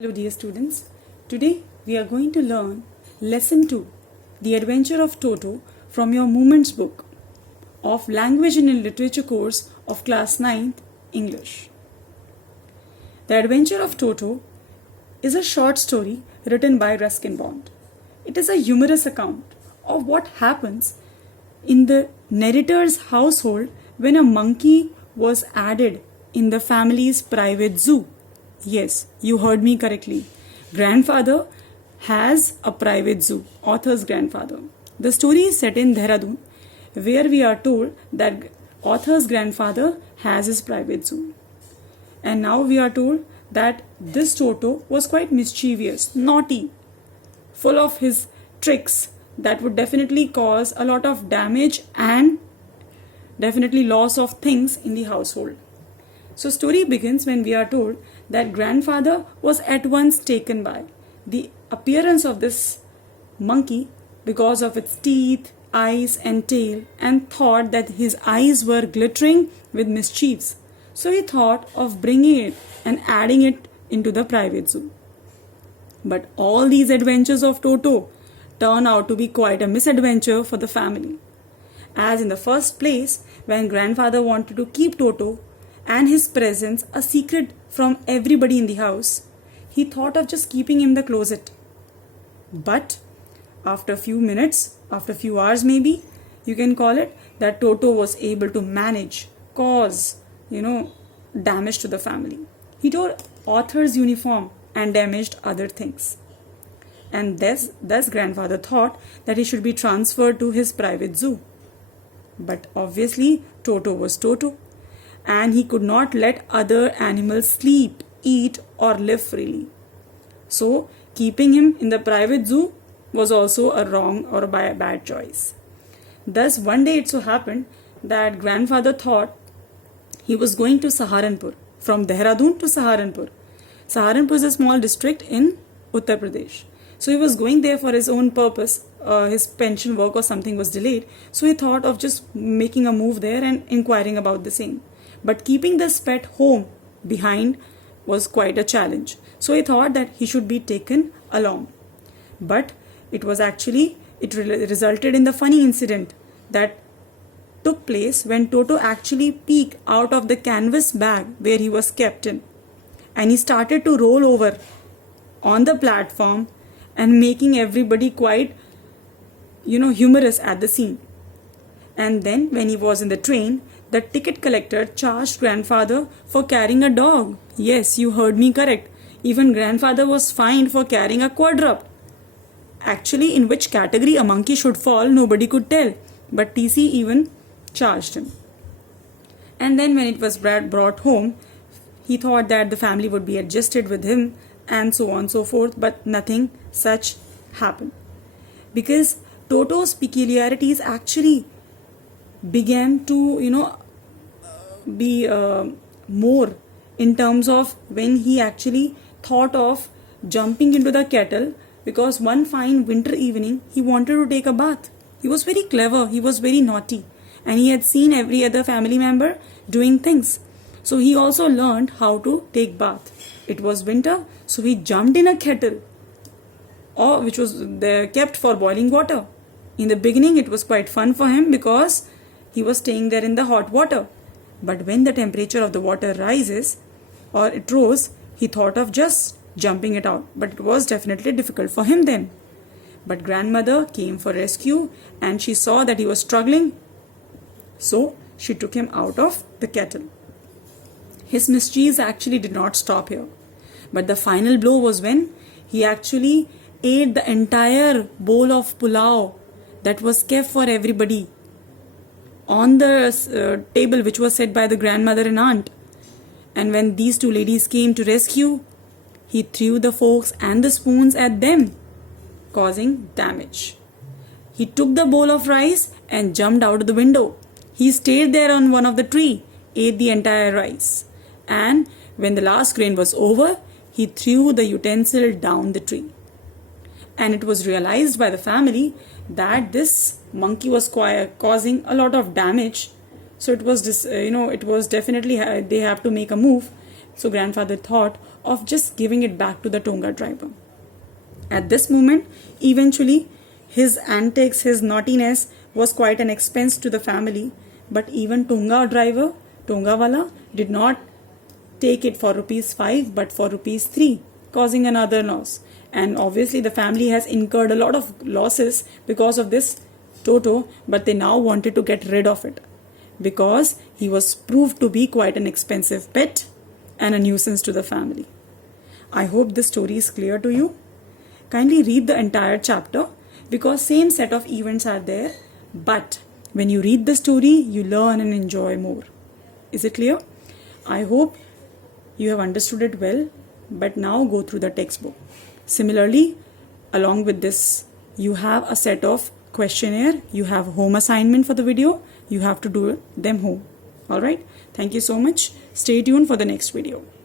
Hello dear students, today we are going to learn lesson 2, The Adventure of Toto from your Movements book of Language and Literature course of class 9th English. The Adventure of Toto is a short story written by Ruskin Bond. It is a humorous account of what happens in the narrator's household when a monkey was added in the family's private zoo. Yes, you heard me correctly. Grandfather has a private zoo, author's grandfather. The story is set in Dehradun, where we are told that author's grandfather has his private zoo. And now we are told that this Toto was quite mischievous, naughty, full of his tricks that would definitely cause a lot of damage and definitely loss of things in the household. So story begins when we are told that grandfather was at once taken by the appearance of this monkey because of its teeth, eyes and tail, and thought that his eyes were glittering with mischiefs. So he thought of bringing it and adding it into the private zoo. But all these adventures of Toto turn out to be quite a misadventure for the family. As in the first place, when grandfather wanted to keep Toto and his presence a secret from everybody in the house, he thought of just keeping him in the closet. But after a few minutes, after a few hours maybe, you can call it, that Toto was able to manage, cause, damage to the family. He tore author's uniform and damaged other things. And thus grandfather thought that he should be transferred to his private zoo. But obviously Toto was Toto, and he could not let other animals sleep, eat or live freely. So keeping him in the private zoo was also a wrong or a bad choice. Thus one day it so happened that grandfather thought he was going to Saharanpur, from Dehradun to Saharanpur. Saharanpur is a small district in Uttar Pradesh. So he was going there for his own purpose. His pension work or something was delayed. So he thought of just making a move there and inquiring about the same. But keeping this pet home behind was quite a challenge. So he thought that he should be taken along. But it resulted in the funny incident that took place when Toto actually peeked out of the canvas bag where he was kept in. And he started to roll over on the platform and making everybody quite, humorous at the scene. And then when he was in the train, the ticket collector charged grandfather for carrying a dog. Yes, you heard me correct. Even grandfather was fined for carrying a quadruped. Actually, in which category a monkey should fall, nobody could tell. But TC even charged him. And then when it was brought home, he thought that the family would be adjusted with him and so on and so forth. But nothing such happened. Because Toto's peculiarities actually began to be more in terms of when he actually thought of jumping into the kettle, because one fine winter evening he wanted to take a bath. He was very clever, he was very naughty, and he had seen every other family member doing things. So he also learned how to take bath. It was winter, so he jumped in a kettle which was kept for boiling water. In the beginning it was quite fun for him because he was staying there in the hot water. But when the temperature of the water rises or it rose, he thought of just jumping it out. But it was definitely difficult for him then. But grandmother came for rescue and she saw that he was struggling. So she took him out of the kettle. His mischiefs actually did not stop here. But the final blow was when he actually ate the entire bowl of pulao that was kept for everybody on the table which was set by the grandmother and aunt. And when these two ladies came to rescue, he threw the forks and the spoons at them, causing damage. He took the bowl of rice and jumped out of the window. He stayed there on one of the tree, ate the entire rice. And when the last grain was over, he threw the utensil down the tree. And it was realized by the family that this monkey was causing a lot of damage. So it was it was definitely they have to make a move. So grandfather thought of just giving it back to the Tonga driver. At this moment, eventually, his antics, his naughtiness was quite an expense to the family, but even Tonga wala, did not take it for rupees 5 but for rupees 3, causing another loss. And obviously the family has incurred a lot of losses because of this Toto, but they now wanted to get rid of it because he was proved to be quite an expensive pet and a nuisance to the family. I hope this story is clear to you. Kindly read the entire chapter because same set of events are there, but when you read the story, you learn and enjoy more. Is it clear? I hope you have understood it well, but now go through the textbook. Similarly, along with this, you have a set of questionnaire, you have home assignment for the video, you have to do them home. Alright, thank you so much. Stay tuned for the next video.